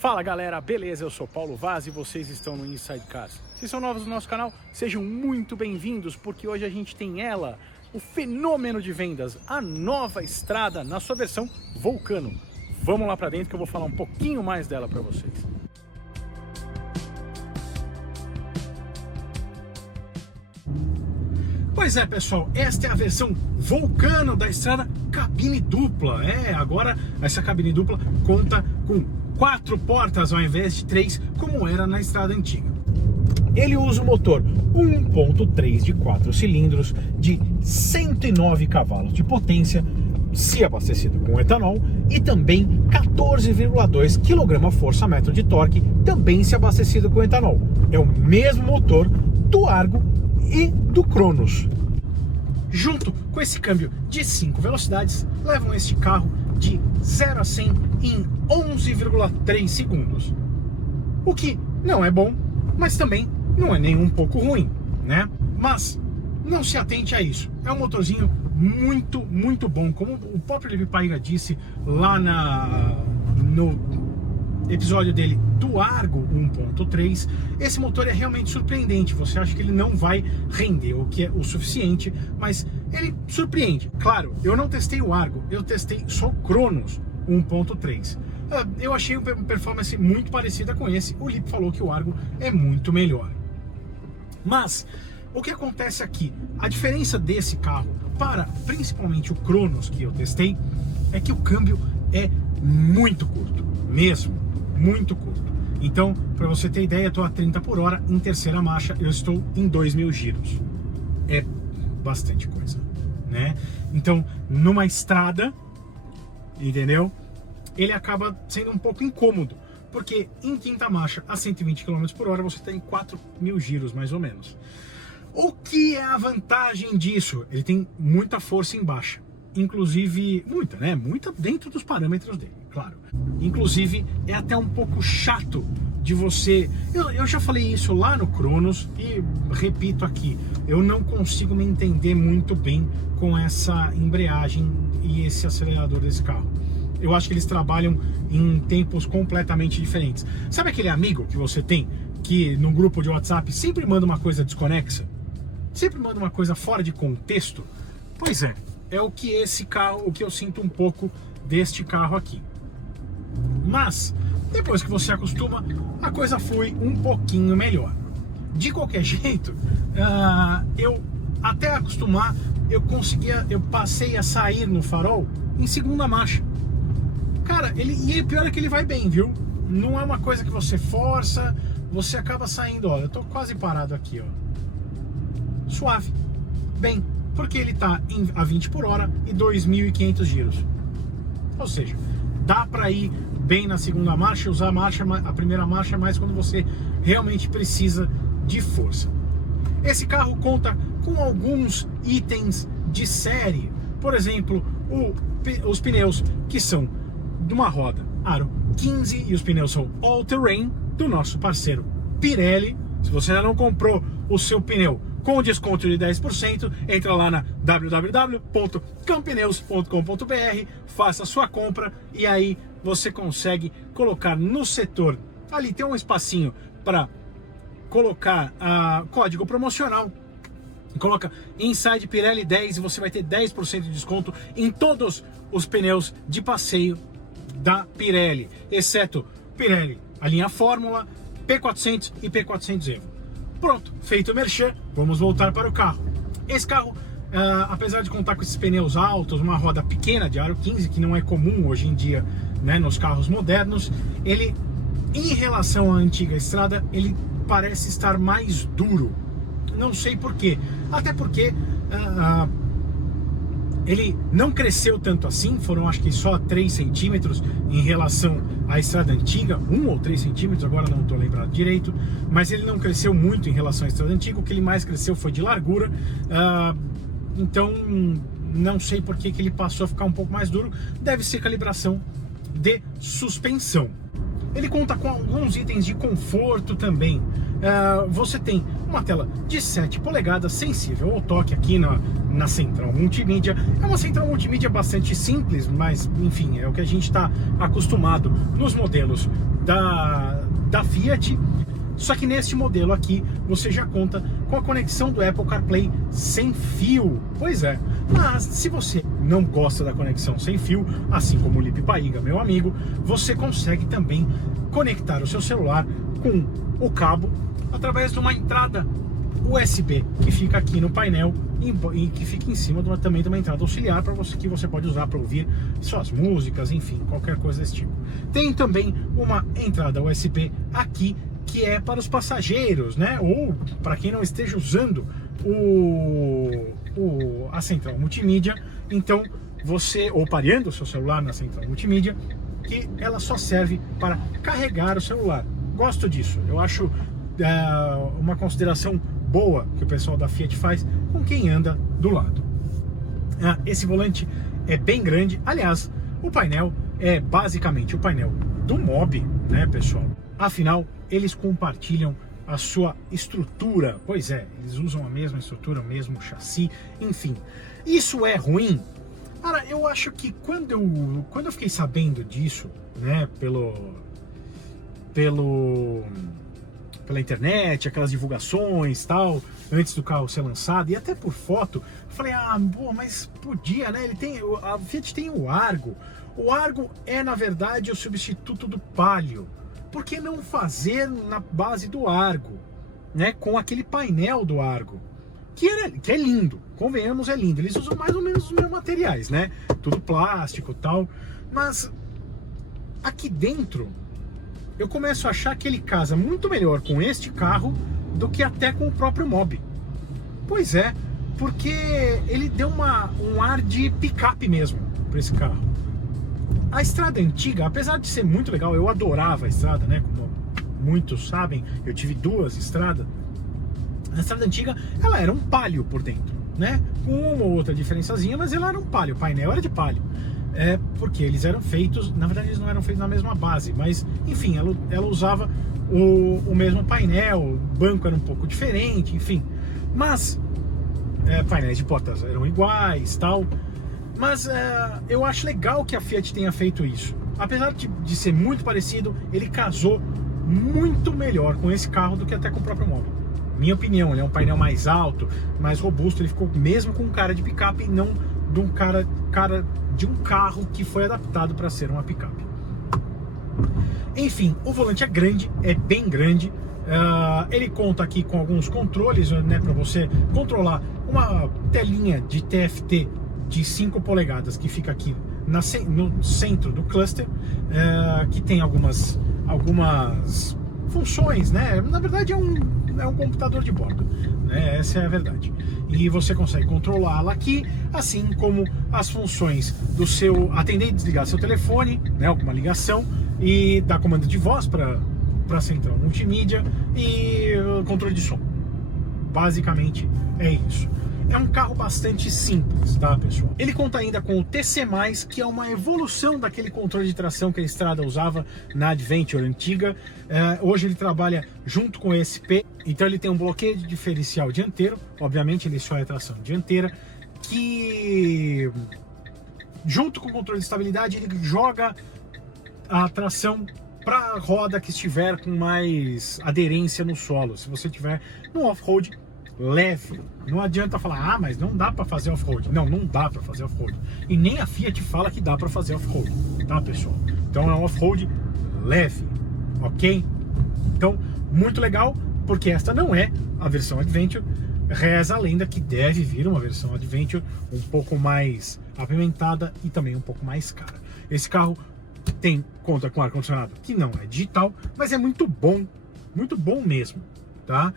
Fala galera, beleza? Eu sou Paulo Vaz e vocês estão no Inside Cars. Se são novos no nosso canal, sejam muito bem-vindos, porque hoje a gente tem ela, o fenômeno de vendas, a nova Strada na sua versão Vulcano. Vamos lá pra dentro que eu vou falar um pouquinho mais dela pra vocês. Pois é, pessoal, esta é a versão Vulcano da Strada cabine dupla. Agora essa cabine dupla conta com 4 portas ao invés de 3, como era na Strada antiga. Ele usa o motor 1.3 de 4 cilindros de 109 cavalos de potência, se abastecido com etanol, e também 14,2 kgfm de torque, também se abastecido com etanol. É o mesmo motor do Argo e do Cronos. Junto com esse câmbio de 5 velocidades, levam este carro de 0 a 100 em 11,3 segundos. O que não é bom, mas também não é nem um pouco ruim, né? Mas não se atente a isso. É um motorzinho muito bom, como o próprio Liv Paiga disse lá no episódio dele do Argo 1.3, esse motor é realmente surpreendente. Você acha que ele não vai render o que é o suficiente, mas ele surpreende. Claro, eu não testei o Argo, eu testei só o Cronos 1.3. Eu achei uma performance muito parecida com esse. O Liv falou que o Argo é muito melhor. Mas o que acontece aqui? A diferença desse carro para principalmente o Cronos que eu testei é que o câmbio é muito curto, mesmo. Muito curto. Então, para você ter ideia, eu estou a 30 por hora em terceira marcha, eu estou em 2.000 giros. É bastante coisa, né? Então, numa estrada, entendeu? Ele acaba sendo um pouco incômodo, porque em quinta marcha, a 120 km por hora, você tem 4.000 giros, mais ou menos. O que é a vantagem disso? Ele tem muita força em baixa. Inclusive, muita, né? Muita dentro dos parâmetros dele, claro. Inclusive, é até um pouco chato de você... Eu já falei isso lá no Cronos e repito aqui. Eu não consigo me entender muito bem com essa embreagem e esse acelerador desse carro. Eu acho que eles trabalham em tempos completamente diferentes. Sabe aquele amigo que você tem que no grupo de WhatsApp sempre manda uma coisa desconexa? Sempre manda uma coisa fora de contexto? Pois é. É o que esse carro, o que eu sinto um pouco deste carro aqui. Mas, depois que você acostuma, a coisa flui um pouquinho melhor. De qualquer jeito, eu até acostumar, eu passei a sair no farol em segunda marcha. Cara, e o pior é que ele vai bem, viu? Não é uma coisa que você força, você acaba saindo, ó. Eu tô quase parado aqui, ó. Suave. Bem. Porque ele está a 20 por hora e 2.500 giros. Ou seja, dá para ir bem na segunda marcha, usar a primeira marcha mais quando você realmente precisa de força. Esse carro conta com alguns itens de série. Por exemplo, os pneus que são de uma roda aro 15 e os pneus são all-terrain do nosso parceiro Pirelli. Se você ainda não comprou o seu pneu com desconto de 10%, entra lá na www.campneus.com.br, faça a sua compra e aí você consegue colocar no setor, ali tem um espacinho para colocar código promocional, coloca Inside Pirelli 10 e você vai ter 10% de desconto em todos os pneus de passeio da Pirelli, exceto Pirelli, a linha Fórmula, P400 e P400 Evo. Pronto, feito o merchan, vamos voltar para o carro. Esse carro, apesar de contar com esses pneus altos, uma roda pequena de aro 15, que não é comum hoje em dia, né, nos carros modernos, ele, em relação à antiga Strada, ele parece estar mais duro. Não sei porquê, até porque ele não cresceu tanto assim, foram acho que só 3 centímetros em relação à Strada antiga, 1 ou 3 centímetros, agora não estou lembrado direito, mas ele não cresceu muito em relação à Strada antiga, o que ele mais cresceu foi de largura, então não sei por que ele passou a ficar um pouco mais duro, deve ser calibração de suspensão. Ele conta com alguns itens de conforto também. Você tem uma tela de 7 polegadas, sensível ao toque aqui na central multimídia. É uma central multimídia bastante simples, mas enfim, é o que a gente está acostumado nos modelos da Fiat. Só que neste modelo aqui, você já conta com a conexão do Apple CarPlay sem fio. Pois é, mas se você não gosta da conexão sem fio, assim como o Lipe Paiga, meu amigo, você consegue também conectar o seu celular com o cabo através de uma entrada USB que fica aqui no painel e que fica em cima também de uma entrada auxiliar para você, que você pode usar para ouvir suas músicas, enfim, qualquer coisa desse tipo. Tem também uma entrada USB aqui que é para os passageiros, né? Ou para quem não esteja usando a central multimídia, então você, ou pareando o seu celular na central multimídia, que ela só serve para carregar o celular. Gosto disso, eu acho uma consideração boa que o pessoal da Fiat faz com quem anda do lado. Esse volante é bem grande, aliás, o painel é basicamente o painel do Mobi, né, pessoal? Afinal, eles compartilham a sua estrutura. Pois é, eles usam a mesma estrutura, o mesmo chassi, enfim. Isso é ruim? Cara, eu acho que quando eu fiquei sabendo disso, né, pela internet, aquelas divulgações tal, antes do carro ser lançado, e até por foto, eu falei, pô, mas podia, né? A Fiat tem o Argo. O Argo é, na verdade, o substituto do Palio. Por que não fazer na base do Argo, né? Com aquele painel do Argo, que é lindo, convenhamos, é lindo. Eles usam mais ou menos os mesmos materiais, né? Tudo plástico e tal, mas aqui dentro eu começo a achar que ele casa muito melhor com este carro do que até com o próprio Mobi. Pois é, porque ele deu um ar de picape mesmo para esse carro. A estrada antiga, apesar de ser muito legal, eu adorava a estrada, né? Como muitos sabem, eu tive 2 estradas. A estrada antiga, ela era um Palio por dentro, né? Com uma ou outra diferençazinha, mas ela era um Palio, o painel era de Palio. Porque eles eram feitos, na verdade eles não eram feitos na mesma base, mas enfim, ela usava o mesmo painel, o banco era um pouco diferente, enfim. Mas painéis de portas eram iguais, tal. Mas eu acho legal que a Fiat tenha feito isso. Apesar de ser muito parecido, ele casou muito melhor com esse carro do que até com o próprio Mobi. Minha opinião, ele é um painel mais alto, mais robusto, ele ficou mesmo com cara de picape e não de um cara de um carro que foi adaptado para ser uma picape. Enfim, o volante é grande, é bem grande. Ele conta aqui com alguns controles, né, para você controlar uma telinha de TFT de 5 polegadas que fica aqui no centro do cluster, que tem algumas funções, né? Na verdade é um computador de bordo, né? Essa é a verdade. E você consegue controlá-la aqui, assim como as funções do seu atender e desligar seu telefone, né? Alguma ligação, e dar comando de voz para a central multimídia e controle de som. Basicamente é isso. É um carro bastante simples, tá, pessoal? Ele conta ainda com o TC+, que é uma evolução daquele controle de tração que a Estrada usava na Adventure antiga. Hoje ele trabalha junto com o ESP, então ele tem um bloqueio de diferencial dianteiro, obviamente ele só é tração dianteira, que junto com o controle de estabilidade ele joga a tração para a roda que estiver com mais aderência no solo. Se você tiver no off-road leve, não adianta falar, mas não dá para fazer off-road. Não dá para fazer off-road. E nem a Fiat fala que dá para fazer off-road, tá, pessoal? Então é um off-road leve, ok? Então, muito legal, porque esta não é a versão Adventure. Reza a lenda que deve vir uma versão Adventure um pouco mais apimentada e também um pouco mais cara. Esse carro conta com ar-condicionado que não é digital, mas é muito bom mesmo, tá?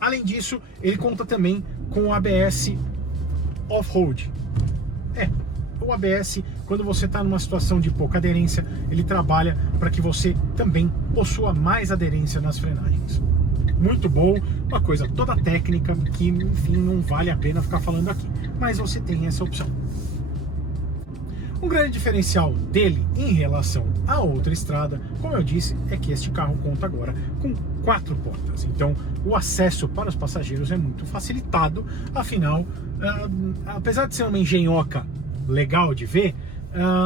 Além disso, ele conta também com o ABS off-road. O ABS, quando você está numa situação de pouca aderência, ele trabalha para que você também possua mais aderência nas frenagens. Muito bom, uma coisa toda técnica que, enfim, não vale a pena ficar falando aqui, mas você tem essa opção. Um grande diferencial dele em relação à outra estrada, como eu disse, é que este carro conta agora com 4 portas. Então o acesso para os passageiros é muito facilitado, afinal, apesar de ser uma engenhoca legal de ver,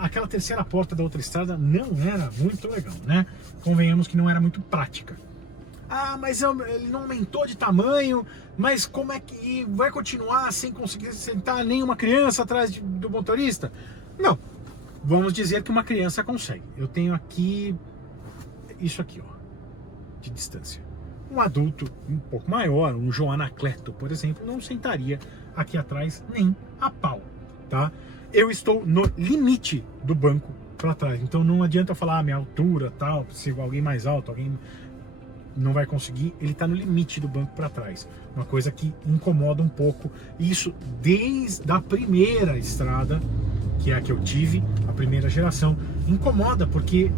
aquela terceira porta da outra estrada não era muito legal, né? Convenhamos que não era muito prática. Ah, mas ele não aumentou de tamanho, mas como é que vai continuar sem conseguir sentar nenhuma criança atrás do motorista? Não, vamos dizer que uma criança consegue. Eu tenho aqui, isso aqui, ó, de distância. Um adulto um pouco maior, um João Anacleto, por exemplo, não sentaria aqui atrás nem a pau, tá? Eu estou no limite do banco para trás, então não adianta eu falar minha altura, tal, se alguém mais alto, alguém não vai conseguir, ele está no limite do banco para trás, uma coisa que incomoda um pouco, isso desde a primeira estrada, que é a que eu tive, a primeira geração, incomoda, porque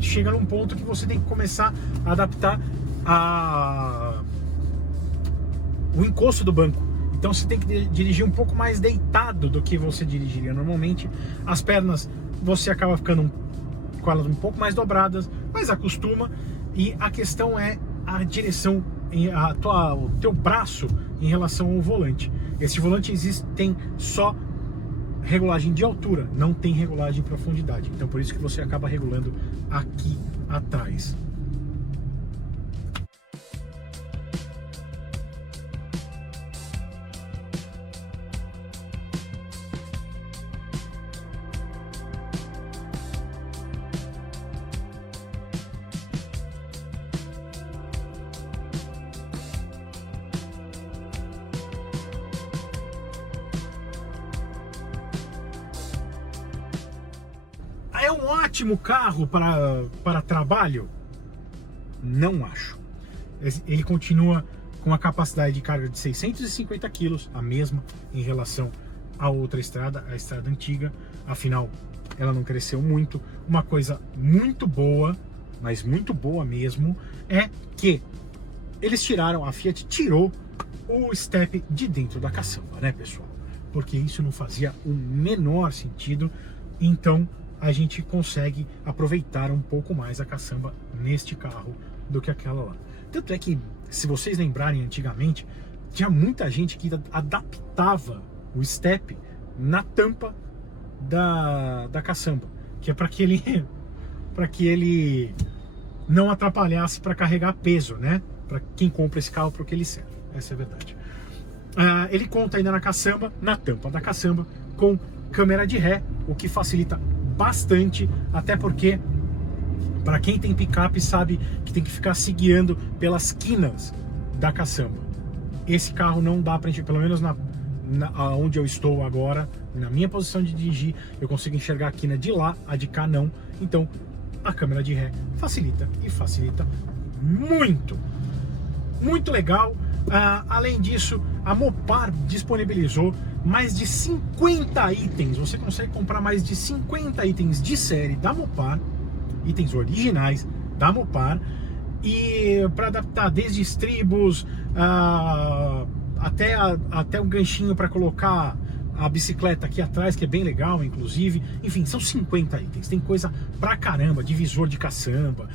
chega num ponto que você tem que começar a adaptar o encosto do banco. Então você tem que dirigir um pouco mais deitado do que você dirigiria normalmente. As pernas você acaba ficando com elas um pouco mais dobradas, mas acostuma. E a questão é a direção, o teu braço em relação ao volante. Esse volante tem só regulagem de altura, não tem regulagem de profundidade. Então por isso que você acaba regulando aqui atrás. É um ótimo carro para trabalho? Não acho. Ele continua com a capacidade de carga de 650 kg, a mesma em relação à outra estrada, a estrada antiga. Afinal, ela não cresceu muito. Uma coisa muito boa, mas muito boa mesmo, é que a Fiat tirou o step de dentro da caçamba, né, pessoal? Porque isso não fazia o menor sentido. Então a gente consegue aproveitar um pouco mais a caçamba neste carro do que aquela lá. Tanto é que, se vocês lembrarem, antigamente tinha muita gente que adaptava o step na tampa da caçamba, que é para que ele não atrapalhasse para carregar peso, né? Para quem compra esse carro, para o que ele serve. Essa é a verdade. Ele conta ainda na tampa da caçamba com câmera de ré, o que facilita bastante, até porque para quem tem picape sabe que tem que ficar se guiando pelas quinas da caçamba. Esse carro não dá para, pelo menos onde eu estou agora, na minha posição de dirigir, eu consigo enxergar a quina de lá, a de cá não. Então a câmera de ré facilita, e facilita muito. Muito legal. Além disso, a Mopar disponibilizou mais de 50 itens. Você consegue comprar mais de 50 itens de série da Mopar, itens originais da Mopar, e para adaptar desde estribos até um ganchinho para colocar a bicicleta aqui atrás, que é bem legal, inclusive. Enfim, são 50 itens, tem coisa pra caramba, divisor de caçamba,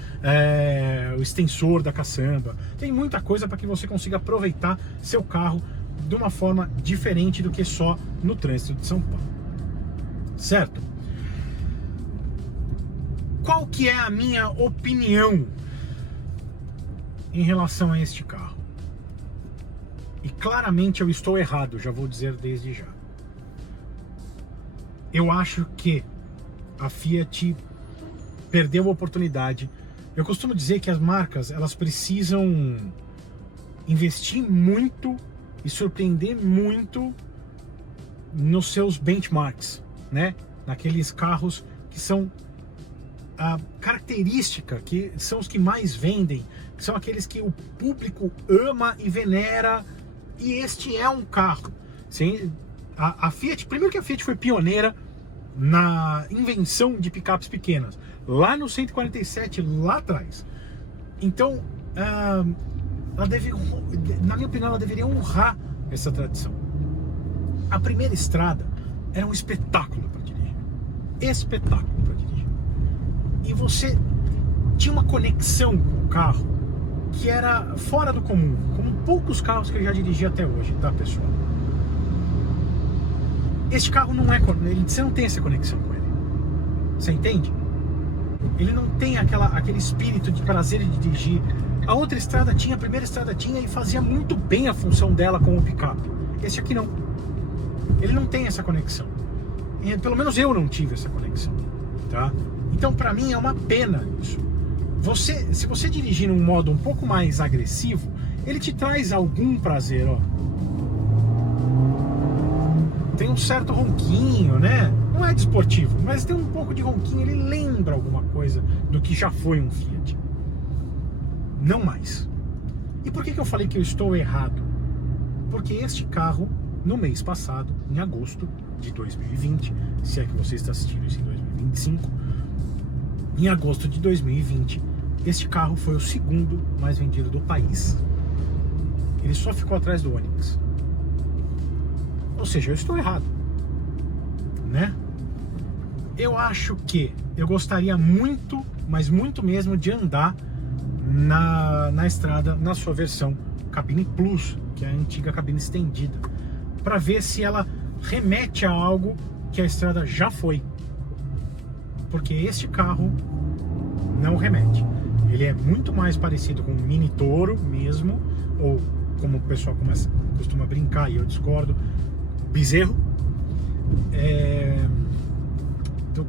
o extensor da caçamba, tem muita coisa para que você consiga aproveitar seu carro de uma forma diferente do que só no trânsito de São Paulo, certo? Qual que é a minha opinião em relação a este carro? E claramente eu estou errado, já vou dizer desde já. Eu acho que a Fiat perdeu a oportunidade. Eu costumo dizer que as marcas, elas precisam investir muito e surpreender muito nos seus benchmarks, né? Naqueles carros que são a característica, que são os que mais vendem, que são aqueles que o público ama e venera. E este é um carro. Sim, a Fiat, primeiro que a Fiat foi pioneira na invenção de picapes pequenas, lá no 147, lá atrás. Então, ela deve, na minha opinião, ela deveria honrar essa tradição. A primeira estrada era um espetáculo para dirigir. espetáculo para dirigir. E você tinha uma conexão com o carro que era fora do comum, como poucos carros que eu já dirigi até hoje, tá, pessoal? Este carro não é... Você não tem essa conexão com ele. Você entende? Ele não tem aquele espírito de prazer de dirigir. A outra estrada tinha, a primeira estrada tinha e fazia muito bem a função dela com o picape. Esse aqui não. Ele não tem essa conexão. E, pelo menos eu não tive essa conexão, tá? Então, pra mim, é uma pena isso. Se você dirigir num modo um pouco mais agressivo, ele te traz algum prazer, ó. Tem um certo ronquinho, né? Não é desportivo, mas tem um pouco de ronquinho. Ele lembra alguma coisa do que já foi um Fiat. Não mais. E por que eu falei que eu estou errado? Porque este carro, no mês passado, em agosto de 2020, se é que você está assistindo isso em 2025, em agosto de 2020, este carro foi o segundo mais vendido do país. Ele só ficou atrás do Onix. Ou seja, eu estou errado, né? Eu acho que eu gostaria muito, mas muito mesmo, de andar na estrada na sua versão cabine Plus, que é a antiga cabine estendida, para ver se ela remete a algo que a estrada já foi. Porque este carro não remete. Ele é muito mais parecido com um Mini Toro mesmo, ou como o pessoal costuma brincar, e eu discordo, Bezerro, do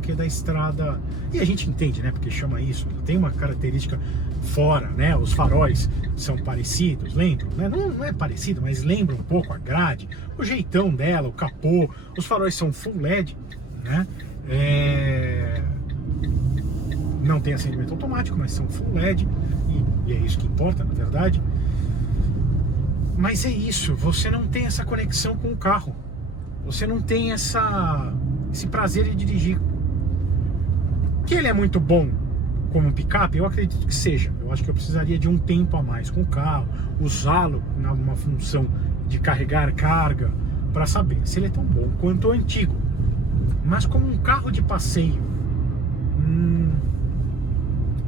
que da estrada. E a gente entende, né? Porque chama isso. Tem uma característica fora, né? Os faróis são parecidos, lembram? Né? Não é parecido, mas lembra um pouco a grade, o jeitão dela, o capô. Os faróis são full LED, né? Não tem acendimento automático, mas são full LED, e é isso que importa, na verdade. Mas é isso, você não tem essa conexão com o carro. Você não tem esse prazer de dirigir. Que ele é muito bom como picape, eu acredito que seja. Eu acho que eu precisaria de um tempo a mais com o carro, usá-lo numa função de carregar carga, para saber se ele é tão bom quanto o antigo. Mas como um carro de passeio,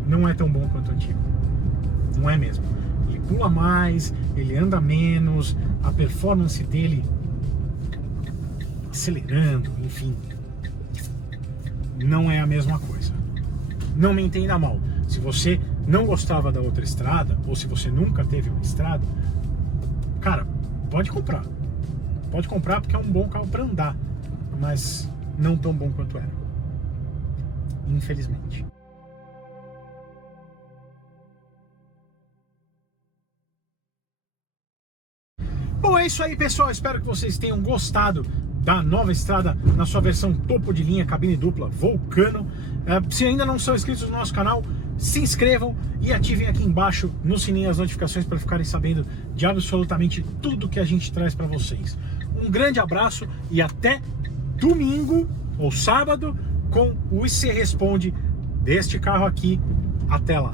não é tão bom quanto o antigo. Não é mesmo. Ele pula mais, ele anda menos, a performance dele acelerando, enfim, não é a mesma coisa. Não me entenda mal. Se você não gostava da outra estrada, ou se você nunca teve uma estrada, cara, pode comprar. Pode comprar porque é um bom carro para andar, mas não tão bom quanto era. Infelizmente. Bom, é isso aí, pessoal. Espero que vocês tenham gostado da nova estrada na sua versão topo de linha, cabine dupla, Vulcano. Se ainda não são inscritos no nosso canal, se inscrevam e ativem aqui embaixo no sininho as notificações para ficarem sabendo de absolutamente tudo que a gente traz para vocês. Um grande abraço e até domingo ou sábado com o IC Responde deste carro aqui. Até lá!